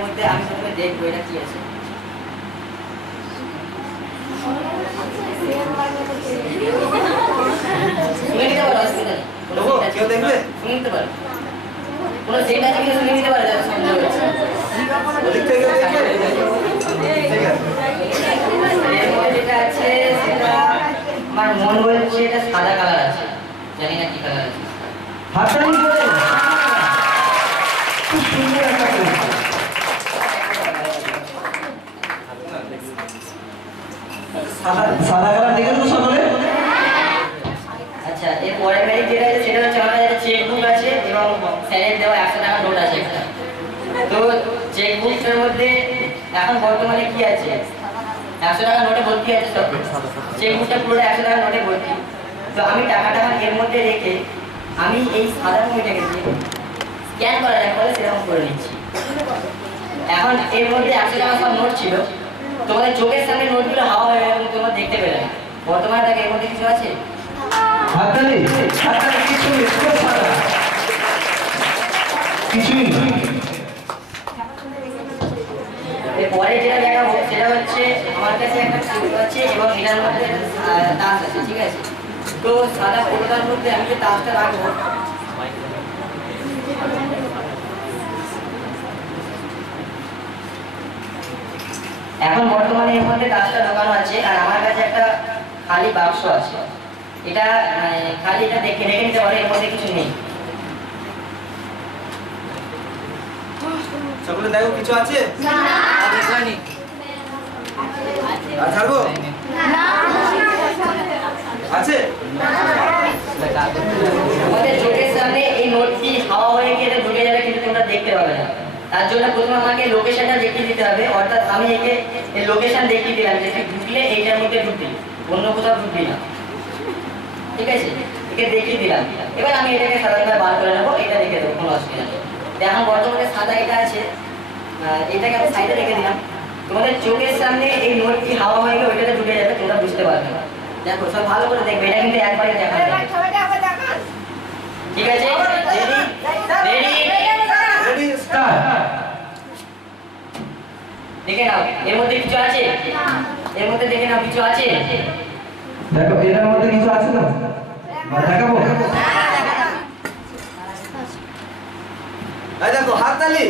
মধ্যে আমি প্রথমে দেখবো এটা কি আছে। শুনে নিতে পারো, অসুবিধা নেই। কেউ দেখবে? শুনে নিতে পারো। কোনো সেট আছে কিনা শুনে নিতে পারো, যাতে সন্দেহ হচ্ছে। এর মধ্যে যেটা আছে সেটা আমার মন বলছে এটা সাদা কালার আছে, জানি না কি কালার আছে। হাতটা নিয়ে বলে খুব সুন্দর একটা সাদা কালার দেখেছো সকলে? আচ্ছা, এর পরের ম্যাজিক যেটা আছে সেটা হচ্ছে আমার কাছে চেক বুক আছে এবং স্যারের দেওয়া 100 টাকার নোট আছে একটা। তো চেক বুকটার মধ্যে এখন বর্তমানে কি আছে, 100 টাকার নোটে ভর্তি আছে সব। চেক বুকটা পুরোটা 100 টাকার নোটে ভর্তি। তো আমি টাকাটা এর মধ্যে রেখে আমি এই সাদা মুভিটাকে দিয়ে স্ক্যান করা যায় বলে সেরকম করে নিচ্ছি। এখন এর মধ্যে 100 টাকা সব নোট ছিল, তোমাদের চোখের সামনে নোটগুলো হাওয়া হয়ে গেল, তোমরা দেখতে পেলে না। বর্তমানে তাকে এর মধ্যে কিছু আছে? হাততালি কিছু কিছুই না। এরপরে যেটা দেখাবো সেটা হচ্ছে আমার কাছে একটা সিম্বল আছে এবং এটার মধ্যে তাস আছে, ঠিক আছে? তো সাদা পর্দার মধ্যে আমি যে তাসটা রাখবো, এখন বর্তমানে এর মধ্যে তাসটা ঢোকানো আছে আর আমার কাছে একটা খালি বাক্স আছে। এটা খালি, এটা দেখে নিতে পারো, এর মধ্যে কিছু নেই। সকলে দেখো কিছু আছে? না, দেখলানি। আর ছাড়বো? না, আছে? আমাদের চোখের সামনে এই নোটটি হাওয়া হয়ে গিয়ে ঢুকে যাবে, কিন্তু তোমরা দেখতে পাবে না। তার জন্য প্রথমে আমাকে লোকেশনটা দেখিয়ে দিতে হবে, অর্থাৎ আমি একে এই লোকেশন দেখিয়ে দিলাম যে তুই ঢুকলে এইটার মধ্যে ঢুকবি, অন্য কোথাও ঢুকবি না, ঠিক আছে? একে দেখিয়ে দিলাম। এবার আমি এটাকে সাধারণভাবে বার করে নেবো, এটা রেখে দেবো, কোনো অসুবিধা নেই। এখন বর্তমানে সাদা এটা আছে, এটাকে আমি সাইডে রেখে দিলাম। তোমাদের চোখের সামনে এই নোটটি হাওয়া হয়ে গিয়ে ওইটাতে ঢুকে যাবে, তোমরা বুঝতে পারবে না। দেখো সব ভালো করে দেখবে, এটা কিন্তু একবারে দেখা যাবে, ঠিক আছে? Ready start. দেখে নাও এর মধ্যে কিছু আছে? এর মধ্যে দেখে নাও কিছু আছে? দেখো এটার মধ্যে কিছু আছে না? দেখাবো? এই দেখো হাততালি।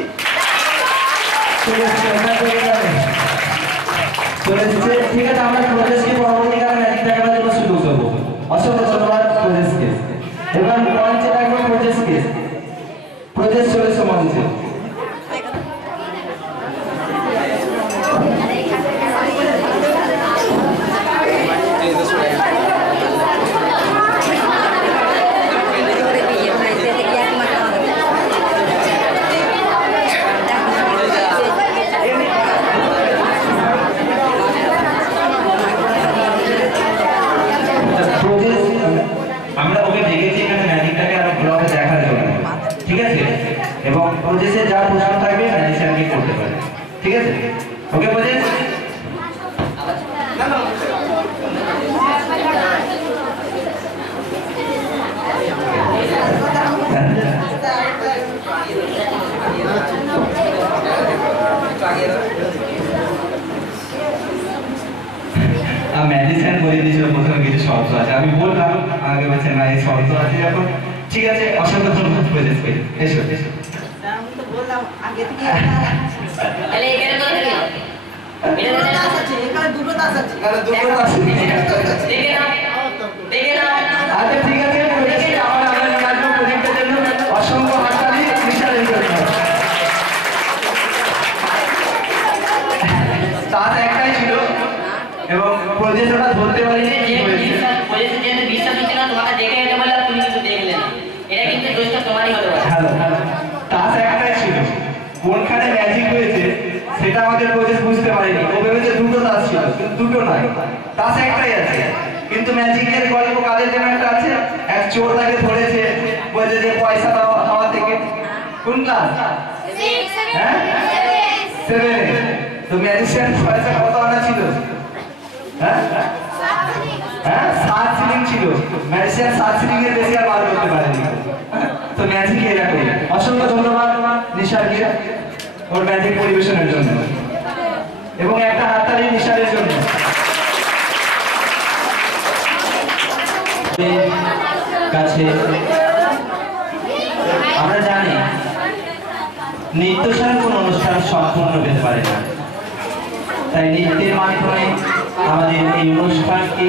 চলে এসেছে, ঠিক আছে? আমরা প্রজেসকে পরবর্তীকালে ম্যাজিক দেখানোর জন্য সুযোগ দেবো। অসংখ্য ধন্যবাদ প্রজেসকে। এবার মঞ্চে থাকবে প্রজেসকে। প্রজেস চলেছে মঞ্চে। আমরা ওকে ডেকেছি এখানে ম্যাজিকটাকে আরো ভালোভাবে দেখার জন্য, ঠিক আছে? এবং প্রজেসে যা প্রশ্ন থাকবে ম্যাজিশিয়ানকে করতে পারে, ঠিক আছে? ওকে প্রজেস? ম্যাজিশিয়ান বলে দিয়েছিল প্রথমে কিছু শর্ত আছে, আমি বললাম, আগে বলছে না এই শর্ত আছে এখন, ঠিক আছে? অসংখ্য ধন্যবাদ প্রজেসকে। এসো এসো। তাহলে এখানে তো দেখে নাও, এখানে তাস আছে, এখানে দুটো তাস আছে, দেখে নাও, দেখে নাও। আচ্ছা ঠিক আছে, প্রজেসকে আমরা নিয়ে আসবো প্রজেক্টের জন্য। অসংখ্য হাততালি মিশালের জন্য। তাস একটাই ছিল এবং প্রজেস ওটা ধরতে পারিনি। বিশ্বাস হচ্ছে না, তোমাকে দেখে এটা বললাম, তুমি কিছু দেখলে না, এটা কিন্তু দোষটা তোমারই হতে পারে। হ্যালো, তাস একটাই ছিল, কোনখানে ম্যাজিক হয়েছে সেটা আমাদের প্রজেস বুঝতে পারিনি। ও ভেবেছে দুটো তাস ছিল, কিন্তু দুটো নয়, তাস একটাই আছে। কিন্তু ম্যাজিকের গল্প কাদের যেন একটা আছে, এক চোর তাকে ধরেছে, বলছে যে পয়সা দাও হাওয়া থেকে। কোন ক্লাস? হ্যাঁ, 7। তো ম্যাজিশিয়ান পয়সা কত আনা ছিল? হ্যাঁ হ্যাঁ 7 সিলিং ছিল। ম্যাজিশিয়ান 7 সিলিং এর বেশি আর বার করতে পারেনি। তো ম্যাজিক এরা করে। অসংখ্য ধন্যবাদ নিশারকে। ওর ম্যাজিক পরিবেশনের জন্য এবং একটা হাততালি নিশানের জন্য। কাছে আমরা জানি নৃত্য ছাড়া কোনো অনুষ্ঠান সম্পূর্ণ হতে পারে না, তাই নৃত্যের মাধ্যমে আমাদের এই অনুষ্ঠানকে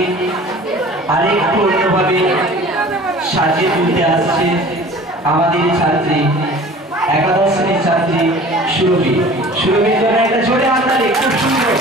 আরেকটু অন্যভাবে সাজিয়ে তুলতে আসছে আমাদের ছাত্রী, একাদশ শ্রেণীর ছাত্রী সুরভি। সুরভির জন্য একটা জোরে হাততালি, খুব সুন্দর।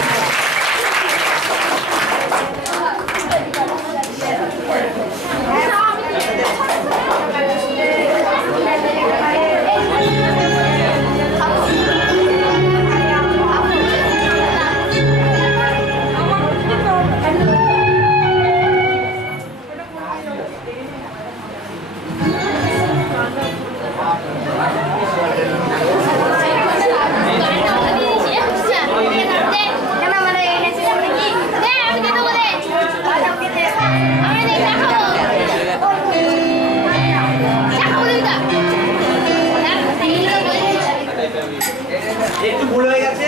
একটু ভুল হয়ে গেছে।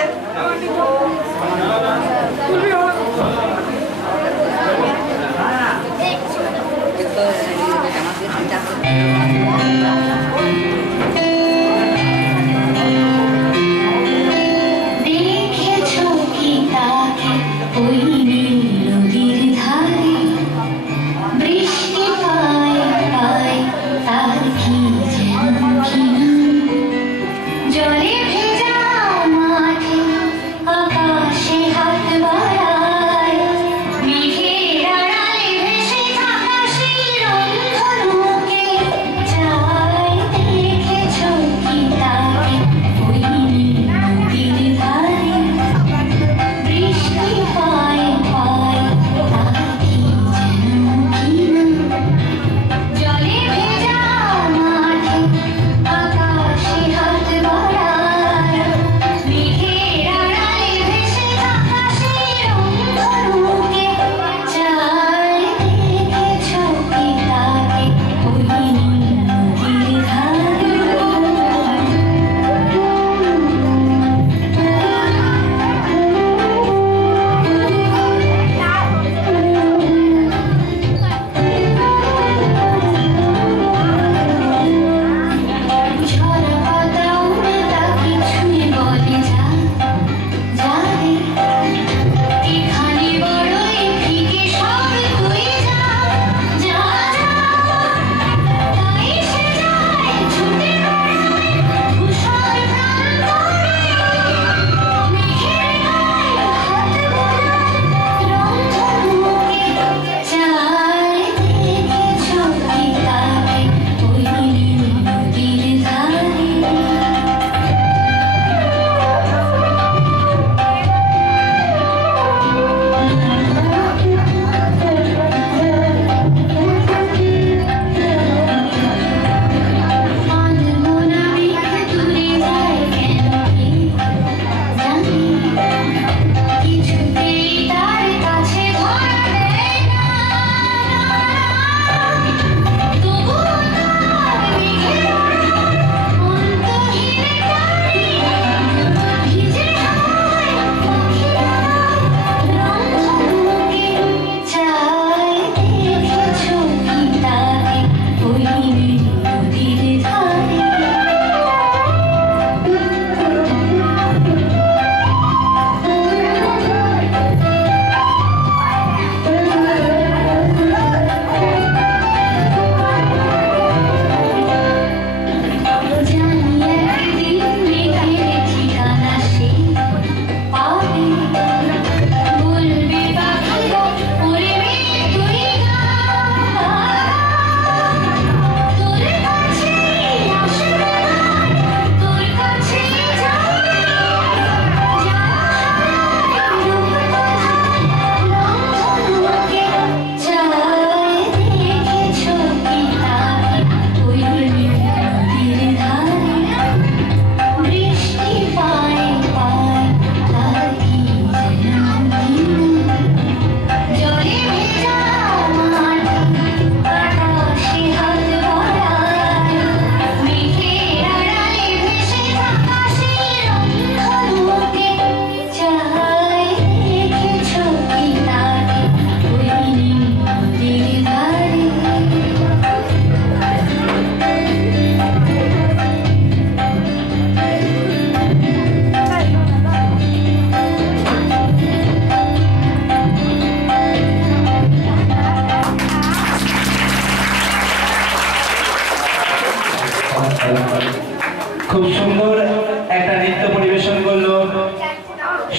দেখেছো কি তাকে ওই নীল নদীর ধারে, বৃষ্টি পায় পায় তার কি যেন কি নাম, জলে ভেজা মাঠে আকাশে হাত বাড়ায়, মেঘের আড়ালে ভেসে থাকা সেই রংধনুকে চায়।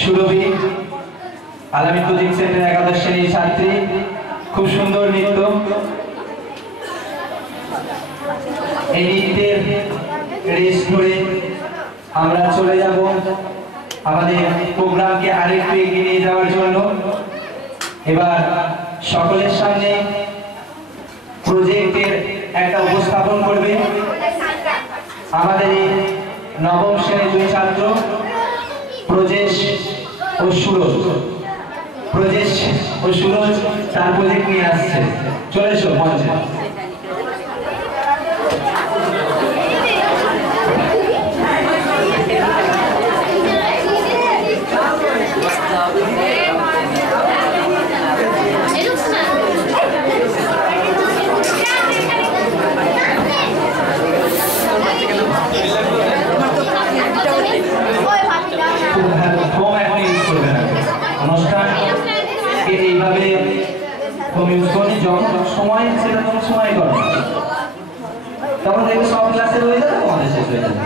সুরভি আলামিন কোচিং সেন্টার একাদশ শ্রেণীর ছাত্রী, খুব সুন্দর নৃত্য। এই নৃত্যের রেস ধরে আমরা চলে যাব আমাদের প্রোগ্রামকে আরেকটু এগিয়ে নিয়ে যাওয়ার জন্য। এবার সকলের সামনে প্রজেক্টের একটা উপস্থাপন করবে আমাদের এই নবম শ্রেণীর দুই ছাত্র প্রজেশ ও সুরজ। প্রজেশ ও সুরজ তার প্রজেক্ট নিয়ে আসছে, চলে এসো মঞ্চে। এইভাবে যখন সময় সেটা তখন সময় করো, তখন দেখবে সব ক্লাসে রয়ে যাবে, তোমাদের শেষ হয়ে যাবে।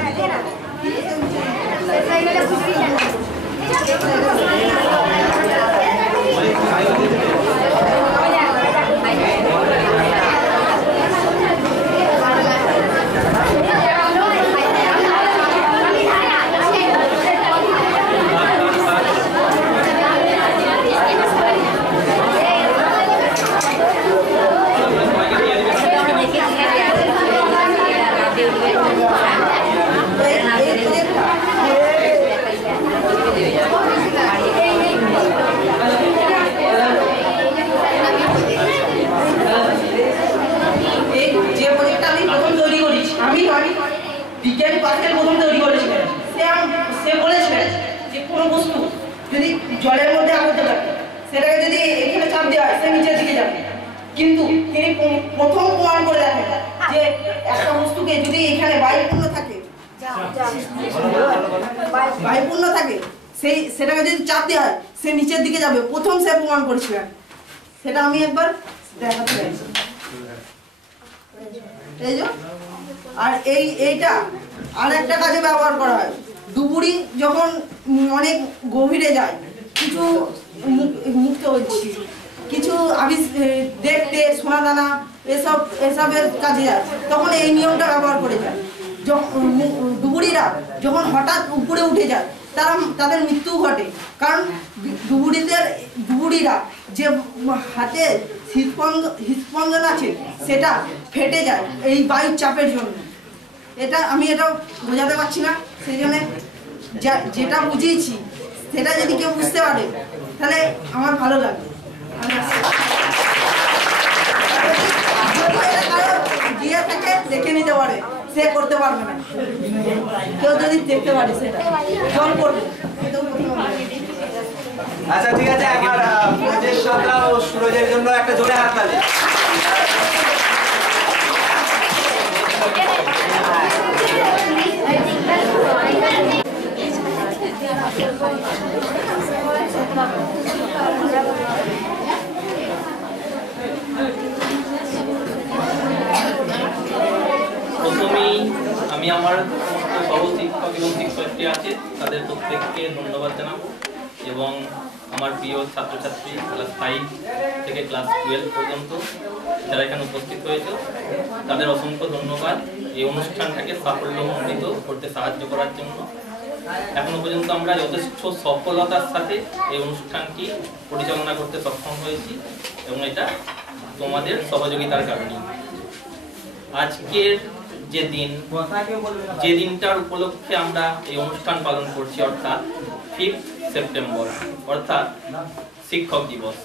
বিজ্ঞানী পাস্কেল প্রথম তৈরি করেছিলেন। সে বলেছিলেন যে কোনো বস্তু যদি জলের মধ্যে আবদ্ধ থাকে, সেটাকে যদি এখানে চাপ দেওয়া হয় সে নিচের দিকে যাবে। কিন্তু তিনি প্রথম প্রমাণ করে দেখেন যে একটা বস্তুকে যদি এখানে বায়ুপূর্ণ থাকে, সেটাকে যদি চাপ দেওয়া হয় সে নিচের দিকে যাবে। প্রথম সে প্রমাণ করেছিলেন, সেটা আমি একবার দেখাতে চাইছি। এই যে আর এইটা আর একটা কাজে ব্যবহার করা হয়। ডুবুরি যখন অনেক গভীরে যায়, কিছু মুক্ত হচ্ছে, কিছু দেখতে সোনাদানা এসবের কাজে যায়, তখন এই নিয়মটা ব্যবহার করে যায়। ডুবুরিরা যখন হঠাৎ উপরে উঠে যায় তাদের মৃত্যু ঘটে, কারণ ডুবুরিরা যে হাতে হৃৎস্পন্দন আছে সেটা ফেটে যায় এই বায়ুর চাপের জন্য। আমি এটা বোঝাতে পারছি না, সেই জন্য যেটা বুঝিয়েছি সেটা যদি কেউ বুঝতে পারে তাহলে আমার ভালো লাগবে। গিয়ে থেকে দেখে নিতে পারে, সে করতে পারবে না। কেউ যদি দেখতে পারে সেটা জল করবে। আচ্ছা ঠিক আছে, একবার প্রজেশ সাঁতরা ও সুরজের জন্য একটা জোরে হাততালি। প্রথমেই আমি আমার সহশিক্ষক এবং শিক্ষার্থী আছে তাদের প্রত্যেককে ধন্যবাদ জানাবো, এবং আমার প্রিয় ছাত্রছাত্রী ক্লাস 5 থেকে ক্লাস 12 পর্যন্ত যারা এখানে উপস্থিত হয়েছে তাদের অসংখ্য ধন্যবাদ এই অনুষ্ঠানটাকে সাফল্যমণ্ডিত করতে সাহায্য করার জন্য। এখনো পর্যন্ত আমরা যথেষ্ট সফলতার সাথে এই অনুষ্ঠানটি পরিচালনা করতে সক্ষম হয়েছি, এবং এটা তোমাদের সহযোগিতার কারণে। আজকের যে দিনটার উপলক্ষে আমরা এই অনুষ্ঠান পালন করছি, অর্থাৎ 5 সেপ্টেম্বর, অর্থাৎ শিক্ষক দিবস।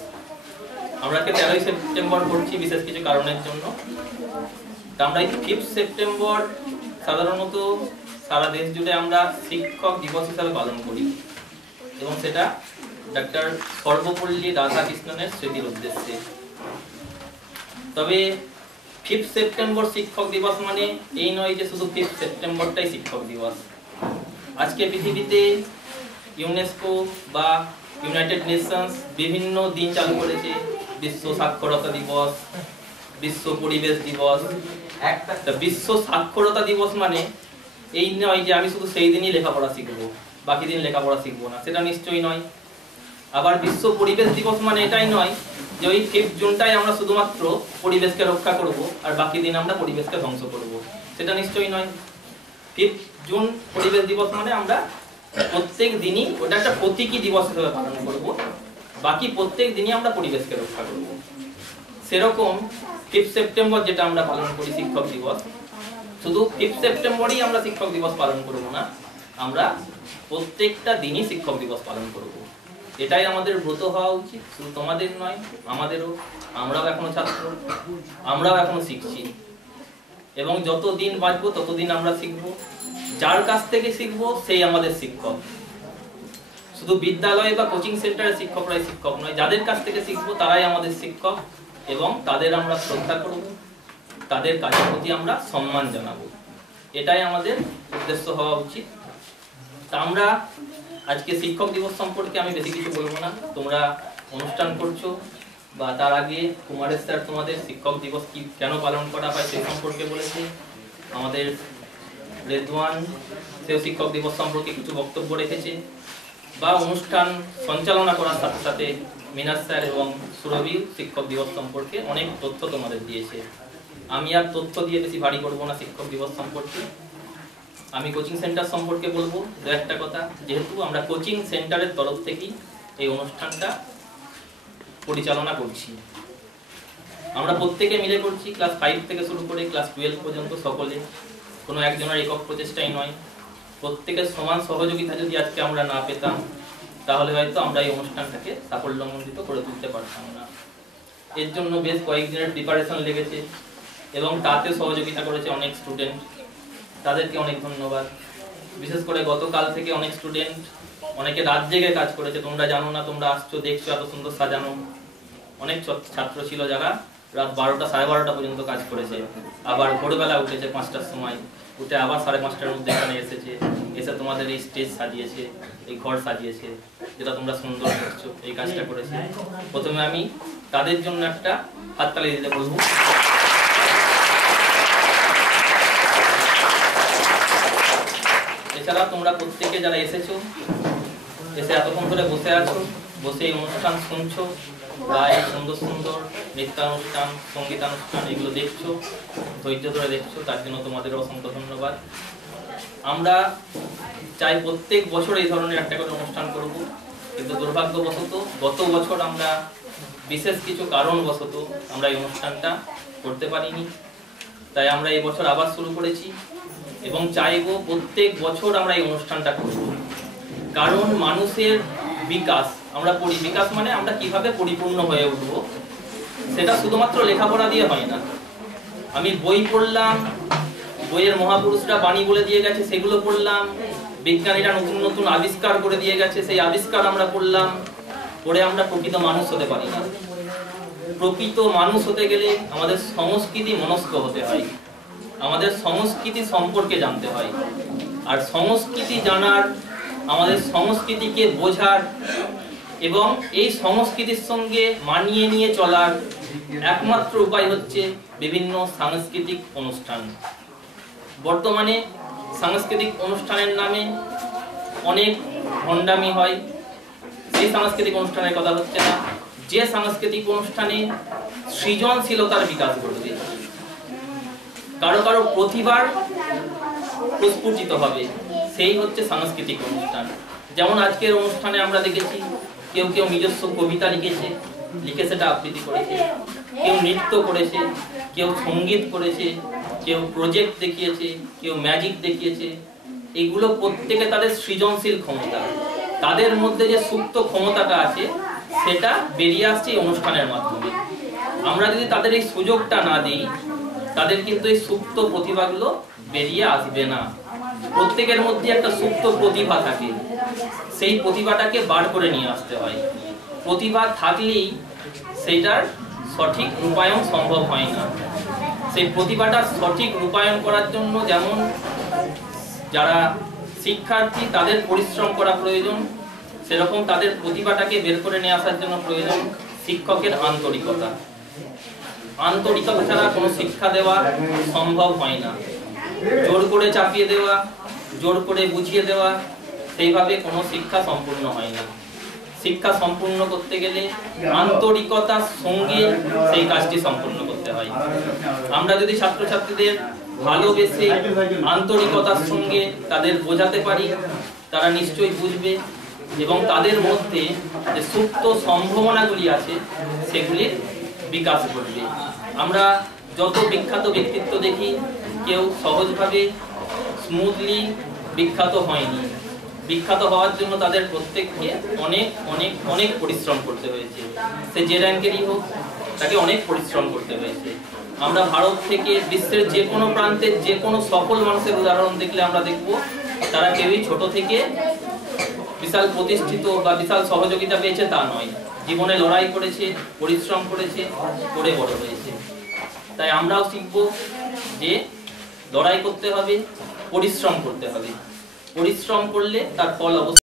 আমরা 13 সেপ্টেম্বর করছি বিশেষ কিছু কারণের জন্য। আমরা এই 5 সেপ্টেম্বর সাধারণত সারা দেশ জুড়ে আমরা শিক্ষক দিবস হিসাবে পালন করি, এবং সেটা ডক্টর সর্বপল্লী রাধাকৃষ্ণনের স্মৃতির উদ্দেশ্যে। তবে 5 সেপ্টেম্বর শিক্ষক দিবস মানে এই নয় যে শুধু 5 সেপ্টেম্বরটাই শিক্ষক দিবস। আজকে পৃথিবীতে ইউনেস্কো বা ইউনাইটেড নেশনস বিভিন্ন দিন চালু করেছে। বিশ্ব সাক্ষরতা দিবস, বিশ্ব পরিবেশ দিবস। বিশ্ব সাক্ষরতা দিবস মানে এই নয় যে আমি শুধু সেই দিনই লেখাপড়া শিখবো, বাকি দিন লেখাপড়া শিখবো না, সেটা নিশ্চয়ই নয়। আবার বিশ্ব পরিবেশ দিবস মানে এটাই নয় যে ওই 5 জুনটাই আমরা শুধুমাত্র পরিবেশকে রক্ষা করব আর বাকি দিন আমরা পরিবেশকে ধ্বংস করব, সেটা নিশ্চয়ই নয়। 5 জুন পরিবেশ দিবস মানে আমরা প্রত্যেক দিনই ওটা একটা প্রতীকী দিবস হিসেবে পালন করব, বাকি প্রত্যেক দিনই আমরা পরিবেশকে রক্ষা করব। সেরকম 5 সেপ্টেম্বর যেটা আমরা পালন করি শিক্ষক দিবস, শুধু 5 সেপ্টেম্বরই আমরা শিক্ষক দিবস পালন করব না, আমরা প্রত্যেকটা দিনই শিক্ষক দিবস পালন করব। এটাই আমাদের ব্রত হওয়া উচিত, শুধু তোমাদের নয় আমাদেরও। আমরাও এখনো ছাত্র, আমরাও এখনো শিখছি, এবং যত দিন বাঁচবো ততদিন আমরা শিখবো। যার কাছ থেকে শিখবো সেই আমাদের শিক্ষক। শুধু বিদ্যালয় বা কোচিং সেন্টারের শিক্ষকরাই শিক্ষক নয়, যাদের কাছ থেকে শিখবো তারাই আমাদের শিক্ষক, এবং তাদের আমরা শ্রদ্ধা করব, তাদের কাজের প্রতি আমরা সম্মান জানাবো। এটাই আমাদের উদ্দেশ্য হওয়া উচিত। তা আমরা আজকে শিক্ষক দিবস সম্পর্কে আমি বেশি কিছু বলবো না, তোমরা অনুষ্ঠান করছো, বা তার আগে কুমারের স্যার তোমাদের শিক্ষক দিবস কি কেন পালন করা হয় সেই সম্পর্কে বলেছে। আমাদের রেদওয়ান সেও শিক্ষক দিবস সম্পর্কে কিছু বক্তব্য রেখেছে, বা অনুষ্ঠান সঞ্চালনা করার সাথে সাথে মিনাস স্যার এবং সুরভি শিক্ষক দিবস সম্পর্কে অনেক তথ্য তোমাদের দিয়েছে। আমি আর তথ্য দিয়ে বেশি ভারী করবো না শিক্ষক দিবস সম্পর্কে। আমি কোচিং সেন্টার সম্পর্কে বলবো দু একটা কথা, যেহেতু আমরা কোচিং সেন্টারের তরফ থেকেই এই অনুষ্ঠানটা পরিচালনা করছি। আমরা প্রত্যেকে মিলে করছি, ক্লাস 5 থেকে শুরু করে ক্লাস 12 পর্যন্ত সকলে, কোনো একজনের একক প্রচেষ্টাই নয়। প্রত্যেকের সমান সহযোগিতা যদি আজকে আমরা না পেতাম তাহলে হয়তো আমরা এই অনুষ্ঠানটাকে সাফল্যমণ্ডিত করে তুলতে পারতাম না। এর জন্য বেশ কয়েকদিনের প্রিপারেশন লেগেছে, এবং তাতে সহযোগিতা করেছে অনেক স্টুডেন্ট, তাদেরকে অনেক ধন্যবাদ। বিশেষ করে গতকাল থেকে অনেক স্টুডেন্ট অনেকে রাত জেগে কাজ করেছে, তোমরা জানো না, তোমরা আসছো দেখছো এত সুন্দর সাজানো। অনেক ছাত্র ছিল যারা রাত 12টা 12:30 পর্যন্ত কাজ করেছে, আবার ভোরবেলা উঠেছে 5টার সময়, উঠে আবার 5:30টার মধ্যে এখানে এসেছে, এসে তোমাদের এই স্টেজ সাজিয়েছে, এই ঘর সাজিয়েছে, যেটা তোমরা সুন্দর করছো, এই কাজটা করেছে। প্রথমে আমি তাদের জন্য একটা হাততালি দিতে বলবো। এছাড়া তোমরা প্রত্যেকে যারা এসেছো, এসে এতক্ষণ ধরে বসে আছো, বসে এই অনুষ্ঠান শুনছো, প্রায় সুন্দর সুন্দর নৃত্যানুষ্ঠান, সঙ্গীতানুষ্ঠান এগুলো দেখছো, ধৈর্য ধরে দেখছো, তার জন্য তোমাদের অসংখ্য ধন্যবাদ। আমরা চাই প্রত্যেক বছর এই ধরনের একটা করে অনুষ্ঠান করব, কিন্তু দুর্ভাগ্যবশত গত বছর আমরা বিশেষ কিছু কারণবশত আমরা এই অনুষ্ঠানটা করতে পারিনি। তাই আমরা এই বছর আবার শুরু করেছি, এবং চাইবো প্রত্যেক বছর আমরা এই অনুষ্ঠানটা করব। কারণ মানুষের বিকাশ, আমরা বিকাশ মানে আমরা কিভাবে পরিপূর্ণ হয়ে উঠব, সেটা শুধুমাত্র লেখাপড়া দিয়ে হয় না। আমি বই পড়লাম, বইয়ের মহাপুরুষরা বাণী বলে দিয়ে গেছে সেগুলো পড়লাম, বিজ্ঞানীরা নতুন নতুন আবিষ্কার করে দিয়ে গেছে সেই আবিষ্কার আমরা পড়লাম, পড়ে আমরা প্রকৃত মানুষ হতে পারি না। প্রকৃত মানুষ হতে গেলে আমাদের সংস্কৃতি মনস্ক হতে হয়, আমাদের সংস্কৃতি সম্পর্কে জানতে হয়। আর সংস্কৃতি জানার, আমাদের সংস্কৃতিকে বোঝার এবং এই সংস্কৃতির সঙ্গে মানিয়ে নিয়ে চলার একমাত্র উপায় হচ্ছে বিভিন্ন সাংস্কৃতিক অনুষ্ঠান। বর্তমানে সাংস্কৃতিক অনুষ্ঠানের নামে অনেক ভণ্ডামি হয়, সেই সাংস্কৃতিক অনুষ্ঠানের কথা হচ্ছে না। যে সাংস্কৃতিক অনুষ্ঠানে সৃজনশীলতার বিকাশ ঘটবে, কারো কারো প্রতিভার প্রস্ফুটিত হবে, সেই হচ্ছে সাংস্কৃতিক অনুষ্ঠান। যেমন আজকের অনুষ্ঠানে আমরা দেখেছি কেউ কেউ নিজস্ব কবিতা লিখেছে, লিখে সেটা আবৃত্তি করেছে, কেউ নৃত্য করেছে, কেউ সঙ্গীত করেছে, কেউ প্রজেক্ট দেখিয়েছে, কেউ ম্যাজিক দেখিয়েছে। এগুলো প্রত্যেকে তাদের সৃজনশীল ক্ষমতা, তাদের মধ্যে যে সুপ্ত ক্ষমতাটা আছে সেটা বেরিয়ে আসছে এই অনুষ্ঠানের মাধ্যমে। আমরা যদি তাদের এই সুযোগটা না দিই, তাদের কিন্তু এই সুপ্ত প্রতিভাগুলো বেরিয়ে আসবে না। প্রত্যেকের মধ্যে একটা সুপ্ত প্রতিভা থাকে, সেই প্রতিভাটাকে বার করে নিয়ে আসতে হয়। প্রতিভা থাকলেই সেইটার সঠিক রূপায়ণ সম্ভব হয় না। সেই প্রতিভাটা সঠিক রূপায়ণ করার জন্য যেমন যারা শিক্ষার্থী তাদের পরিশ্রম করা প্রয়োজন, সেরকম তাদের প্রতিভাটাকে বের করে নিয়ে আসার জন্য প্রয়োজন শিক্ষকের আন্তরিকতা। আন্তরিকতা ছাড়া কোনো শিক্ষা দেওয়া সম্ভব হয় না। জোর করে চাপিয়ে দেওয়া, জোর করে বুঝিয়ে দেওয়া, সেইভাবে কোনো শিক্ষা সম্পূর্ণ হয় না। শিক্ষা সম্পূর্ণ করতে গেলে আন্তরিকতার সঙ্গে সেই কাজটি সম্পূর্ণ করতে হয়। আমরা যদি ছাত্রছাত্রীদের ভালোবেসে আন্তরিকতার সঙ্গে তাদের বোঝাতে পারি, তারা নিশ্চয়ই বুঝবে এবং তাদের মধ্যে যে সুপ্ত সম্ভাবনাগুলি আছে সেগুলির বিকাশ ঘটবে। আমরা যত বিখ্যাত ব্যক্তিত্ব দেখি, কেউ সহজভাবে স্মুথলি বিখ্যাত হয়নি। বিখ্যাত হওয়ার জন্য তাদের প্রত্যেককে অনেক অনেক অনেক পরিশ্রম করতে হয়েছে। সে যে র্যাঙ্কেরই হোক, তাকে অনেক পরিশ্রম করতে হয়েছে। আমরা ভারত থেকে বিশ্বের যে কোনো প্রান্তের যে কোনো সফল মানুষের উদাহরণ দেখলে আমরা দেখব তারা কেউই ছোট থেকে বিশাল প্রতিষ্ঠিত বা বিশাল সহযোগিতা পেয়েছে তা নয়। জীবনে লড়াই করেছে, পরিশ্রম করেছে, করে বড় হয়েছে। তাই আমরাও শিখব যে লড়াই করতে হবে, পরিশ্রম করতে হবে। পরিশ্রম করলে তার ফল অবশ্যই